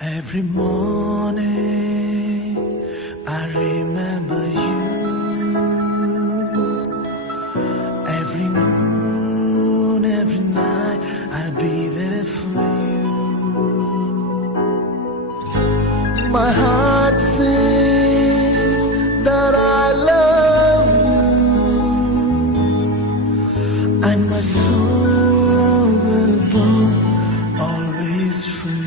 Every morning I remember you. Every noon, every night I'll be there for you. My heart says that I love you, and my soul will burn always for you.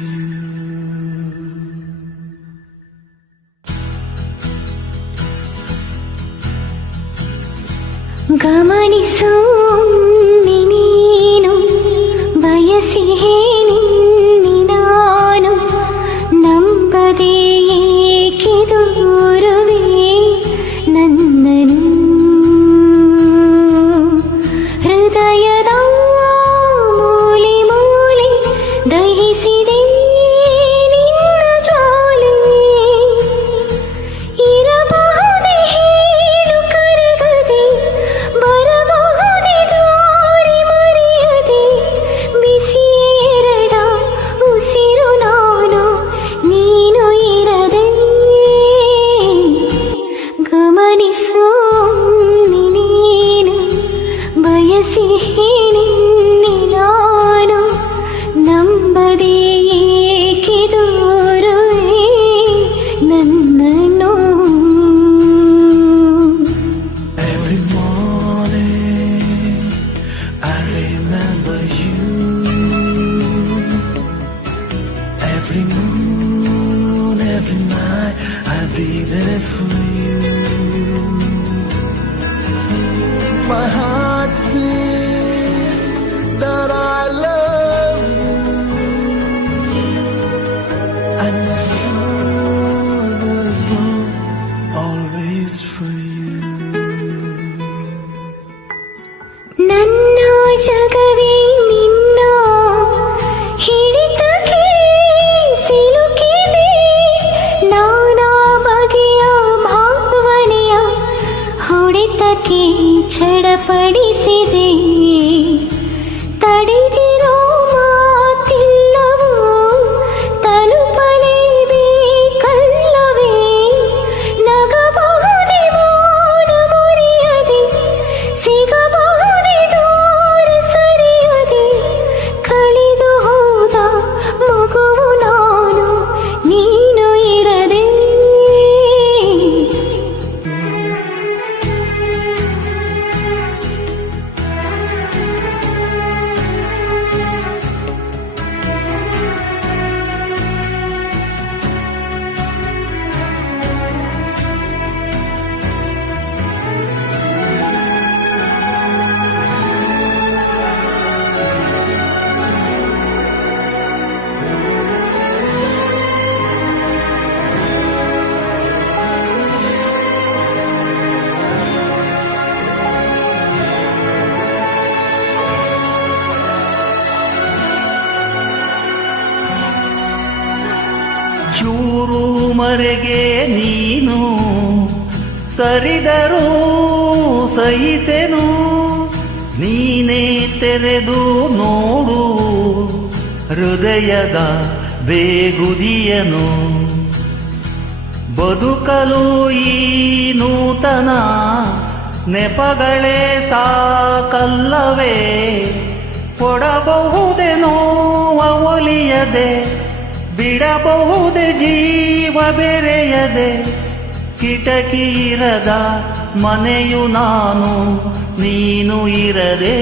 ಗಮನಿಸು ನೀನು ಬಯಸಿ ನಿನ್ನೆ ನಾನು ನಂಬದೆ ಏಕೆ ದೂರುವೆ ನನ್ನನು ಹೃದಯದ ಮೂಲೆ ಮೂಲೆ ದಹಿಸಿದೆ ನಿನ್ನ ಜ್ವಾಲೆ ಇರಬಹುದೇ ಹೇಳು ಕರಗದೆ ಬರಬಹುದೇ ದಾರಿ ಮರೆಯದೆ ಬಿಸಿ ಎರಡ ಉಸಿರು ನಾನು ನೀನು ಇರದೆ ಗಮನಿಸು ನೀನು ಬಯಸಿ ನಿನ್ನೆ ನಾನು ನಂಬದೆ ಏಕೆ ದೂರುವೆ ನನ್ನನ್ನು. Every morning I remember you. Every moon, every night I'll be there for you. My heart says that I love you, and my soul will burn always for you. ನನ್ನ ಜಗವೇ ನಿನ್ನ ಹಿಡಿತಕ್ಕೆ ಸಿಲುಕಿದೆ ನಾನಾ ಬಗೆಯ ಭಾವನೆಯ ಹೊಡೆತಕ್ಕೆ ಚಡಪಡಿಸಿದೆ ತಡೆದಿರೋ ಮಾತಿಲ್ಲವೂ ತಲುಪಲೇಬೇಕಲ್ಲವೇ ನಗಬಹುದೇ ಮೌನ ಮುರಿಯದೆ ಸಿಗಬಹುದೇ ದೂರ ಸರಿಯದೆ ಕಳೆದು ಹೋದ ಮಗುವು ನಾನು ನೀನು ಇರದೆ. ಚೂರು ಮರೆಗೆ ನೀನು ಸರಿದರೂ ಸಹಿಸೆನು ನೀನೇ ತೆರೆದು ನೋಡು ಹೃದಯದ ಬೇಗುದಿಯನು ಬದುಕಲು ಈ ನೂತನ ನೆಪಗಳೇ ಸಾಕಲ್ಲವೇ ಕೊಡಬಹುದೇ ನೋವ ಒಲಿಯದೆ ಬಿಡಬಹುದೇ ಜೀವ ಬೆರೆಯದೆ ಕಿಟಕಿ ಇರದ ಮನೆಯು ನಾನು ನೀನು ಇರದೆ.